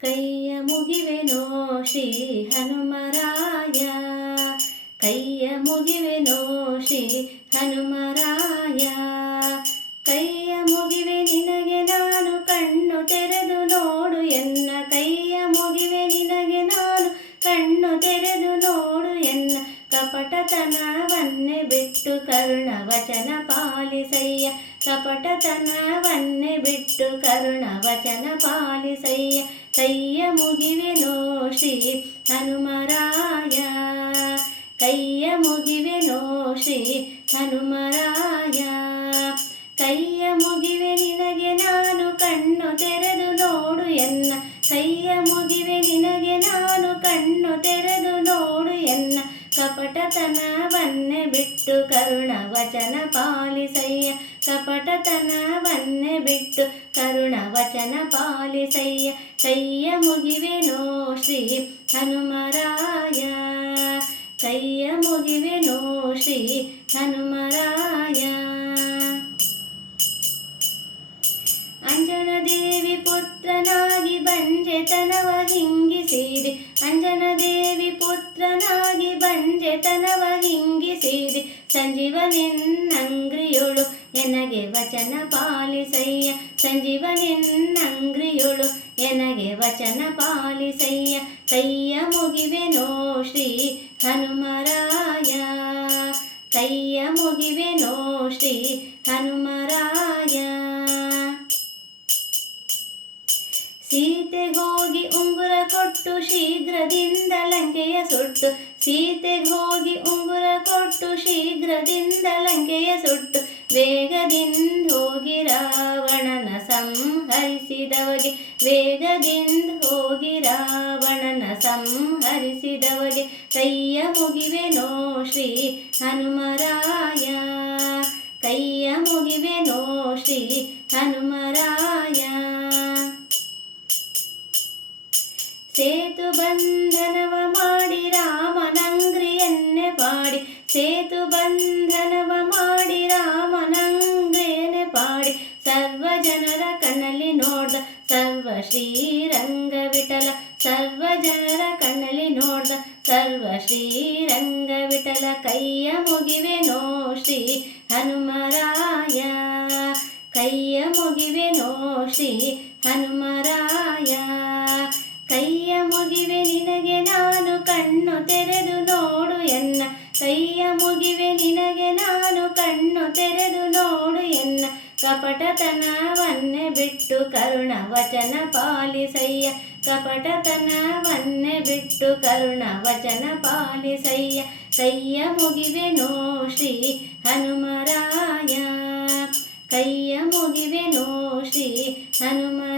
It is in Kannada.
ಕೈಯ ಮುಗಿವೆನೋ ಶ್ರೀ ಹನುಮರಾಯ? ಕೈಯ ಮುಗಿವೆನೋ ಶ್ರೀ ಹನುಮರಾಯ? ಕೈಯ ಮುಗಿವೆ ನಿನಗೆ ನಾನು ಕಣ್ಣು ತೆರೆದು ನೋಡು ಎನ್ನ. ಕೈಯ ಮುಗಿವೆ ನಿನಗೆ ನಾನು ಕಣ್ಣು ತೆರೆದು ನೋಡು ಎನ್ನ. ಕಪಟತನವನ್ನೇ ಬಿಟ್ಟು ಕರುಣ ವಚನ ಪಾಲಿಸಯ್ಯ. ಕಪಟತನವನ್ನೇ ಬಿಟ್ಟು ಕರುಣ ವಚನ ಪಾಲಿಸಯ್ಯ. ಕೈಯ ಮುಗಿವೆನೋ ಶ್ರೀ ಹನುಮರಾಯ. ಕೈಯ ಮುಗಿವೆನೋ ಶ್ರೀ ಹನುಮರಾಯ. ಕೈಯ ಮುಗಿವೆ ನಿನಗೆ ನಾನು ಕಣ್ಣು ತೆರೆದು ನೋಡು ಎನ್ನ ಕಪಟತನವನ್ನೇ ಬಿಟ್ಟು ಕರುಣ ವಚನ ಪಾಲಿಸಯ್ಯ ಕಪಟತನವನ್ನೇ ಬಿಟ್ಟು ಕರುಣ ವಚನ ಪಾಲಿಸಯ್ಯ ಕೈಯ ಮುಗಿವೆನೋ ಶ್ರೀ ಹನುಮರಾಯ ಕೈಯ ಮುಗಿವೆನೋ ಶ್ರೀ ಹನುಮರಾಯ ಅಂಜನ ದೇವಿ ಪುತ್ರನಾಗಿ ಬಂಜೆತನವ ಹಿಂಗಿಸಿದೆ ಅಂಜನ ದೇವಿ ಪುತ್ರನಾಗಿ ಬಂಜೆತನವ ಹಿಂಗಿಸಿದೆ ಸಂಜೀವನೆನ್ನಂಗ್ರಿಯೊಳು ಎನಗೆ ವಚನ ಪಾಲಿಸಯ್ಯ ಸಂಜೀವನೆನ್ನಂಗ್ರಿಯೊಳು ಎನಗೆ ವಚನ ಪಾಲಿಸಯ್ಯ ಕೈಯ ಮುಗಿವೆನೋ ಶ್ರೀ ಹನುಮರಾಯ ಕೈಯ ಮುಗಿವೆನೋ ಶ್ರೀ ಹನುಮರಾಯ ಸೀತೆಗೋಗಿ ಉಂಗುರ ಕೊಟ್ಟು ಶೀಘ್ರದಿಂದ ಲಂಕೆಯ ಸುಟ್ಟು. ಸೀತೆಗೋಗಿ ಉಂಗುರ ಕೊಟ್ಟು ಶೀಘ್ರದಿಂದ ಲಂಕೆಯ ಸುಟ್ಟು. ವೇಗದಿಂದ ಹೋಗಿ ರಾವಣನ ಸಂಹರಿಸಿದವಗೆ, ವೇಗದಿಂದ ಹೋಗಿ ರಾವಣನ ಸಂಹರಿಸಿದವಗೆ, ಕೈಯ ಮುಗಿವೆನೋ ಶ್ರೀ ಹನುಮರಾಯ, ಕೈಯ ಮುಗಿವೆನೋ ಶ್ರೀ ಹನುಮರಾಯ ಸೇತು ಬಂಧನವ ಮಾಡಿ ರಾಮನಂಗ್ರಿಯನ್ನೆ ಪಾಡಿ. ಸೇತು ಬಂಧನವ ಮಾಡಿ ರಾಮನಂಗ್ರಿಯನ್ನೆ ಪಾಡಿ. ಸರ್ವ ಜನರ ಕಣ್ಣಲ್ಲಿ ನೋಡ್ದ, ಸರ್ವ ಶ್ರೀರಂಗ ವಿಠಲ. ಸರ್ವ ಜನರ ಕಣ್ಣಲ್ಲಿ ನೋಡ್ದ, ಸರ್ವ ಶ್ರೀರಂಗ ವಿಠಲ. ಕೈಯ ಮುಗಿವೆನೋ ಶ್ರೀ ಹನುಮರಾಯ. ಕೈಯ ಮುಗಿವೆನೋ ಶ್ರೀ ಹನುಮರಾಯ. ತೆರೆದು ನೋಡು ಎನ್ನ. ಕೈಯ ಮುಗಿವೆ ನಿನಗೆ ನಾನು, ಕಣ್ಣು ತೆರೆದು ನೋಡು ಎನ್ನ. ಕಪಟತನವನ್ನೇ ಬಿಟ್ಟು ಕರುಣ ವಚನ ಪಾಲಿಸಯ್ಯ. ಕಪಟತನವನ್ನೇ ಬಿಟ್ಟು ಕರುಣ ವಚನ ಪಾಲಿಸಯ್ಯ. ಕೈಯ ಮುಗಿವೆನೋ ಶ್ರೀ ಹನುಮರಾಯ. ಕೈಯ ಮುಗಿವೆನೋ ಶ್ರೀ ಹನುಮರಾಯ